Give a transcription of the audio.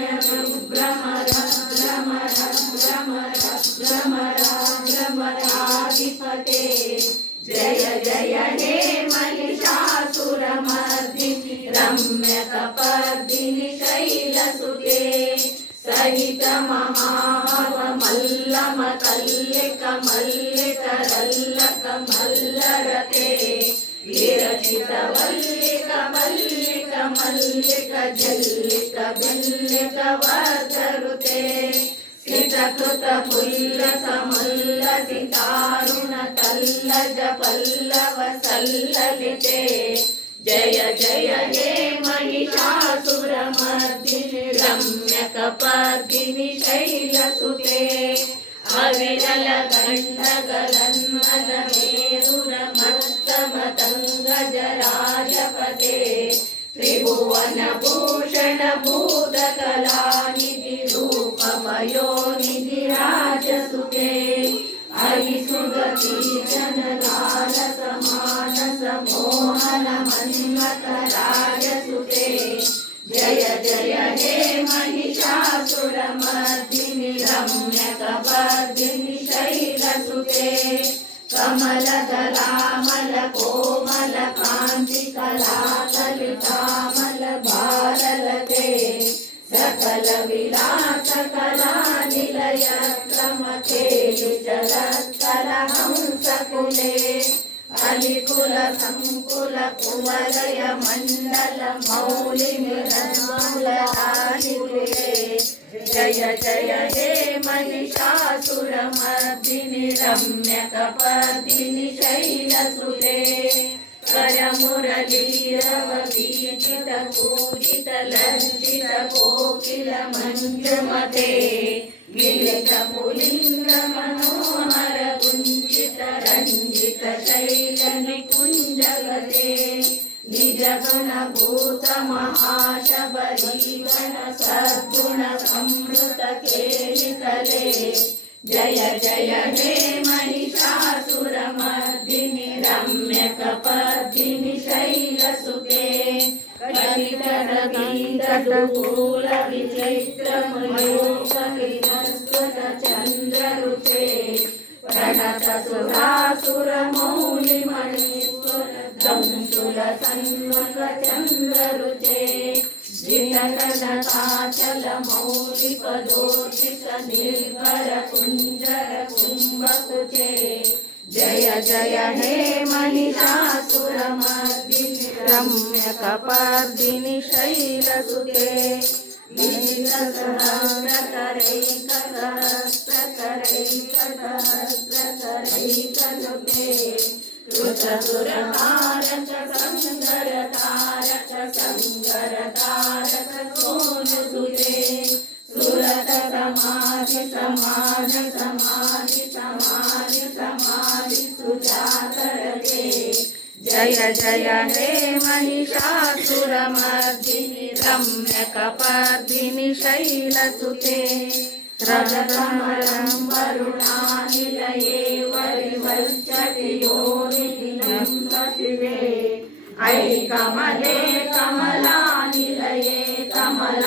भ्रमर भ्रमर भ्रमर भ्रमर भ्रमराधिपते जय जय हे महिषासुरमर्दिनि रम्यकपर्दिनि शैलसुते सहित महावमल्लमतल्लिक मल्लिकरल्लक मल्लरते विरचित वल्लिक मल्लिक मल्लिक झल्लिक बिल्लिक वर्धरुते स्थितकृत पुल्ल समल्ल सितारुण तल्लज पल्लव सल्ललिते जय जय हे महिषासुरमर्दिनि रम्यकपर्दिनि शैलसुते अविरल गण्डगलन्मद मेरुरमत्तमतङ्गजराजपते त्रिभुवनभूषण भूतकलानिधि रूपपयोनिधि राजसुते हरिसुगति जनलालस मानस मोहन मन्मथ राजसुते जय जय हे महिषासुरमर्दिनि रम्यकपर्दिनि शैलसुते कमलदलामल कोमल कान्ति कलाकलितामल भारलते सकल विलास कला निलय क्रमते चलत्कल हंसकुले अलिकुल संकुल कुवलय मंडल मौलि निर्मल आदिकुले जय जय हे महिषासुरमर्दिनि रम्यकपर्दिनि शैलसुते करमुरलीरव वीचित पूजित लज्जित कोकिल मंजुमते गिलित पुलिंग मनोहर गुंजित रंजित शैल निकुंजगते निज गुण भूत महाशबरी गण सद्गुण समृत केलिकले जय जय हे महिषासुरमर्दिनि रम्यकपर्दिनि शैलसुते कलितरगीतकुल विचित्र मयूखनिरस्वत चन्द्ररुचे प्रणत सुरासुर मौलि मणिस्वर दंशुल सन्मुख चन्द्ररुचे जितकनकाचल मौलि पदोचित निर्भर कुञ्जर कुम्भकुचे जय जय हे महिषासुरमर्दिनि रम्यकपर्दिनि शैलसुते सहस्रकरैकसहस्रकरैकसहस्रकरैकनुते कृतसुरतारक संगरतारक संगरतारक सोनुसुते सुरत समाधि समाधि समाधि समाधि समाधि सुजातरते जय जय हे महिषासुरमर्दिनि रम्यकपर्दिनि शैलसुते रजतमलं वरुणानिलये वरिवल्चति योनिदिनं शिवे ऐ कमले कमलानिलये कमला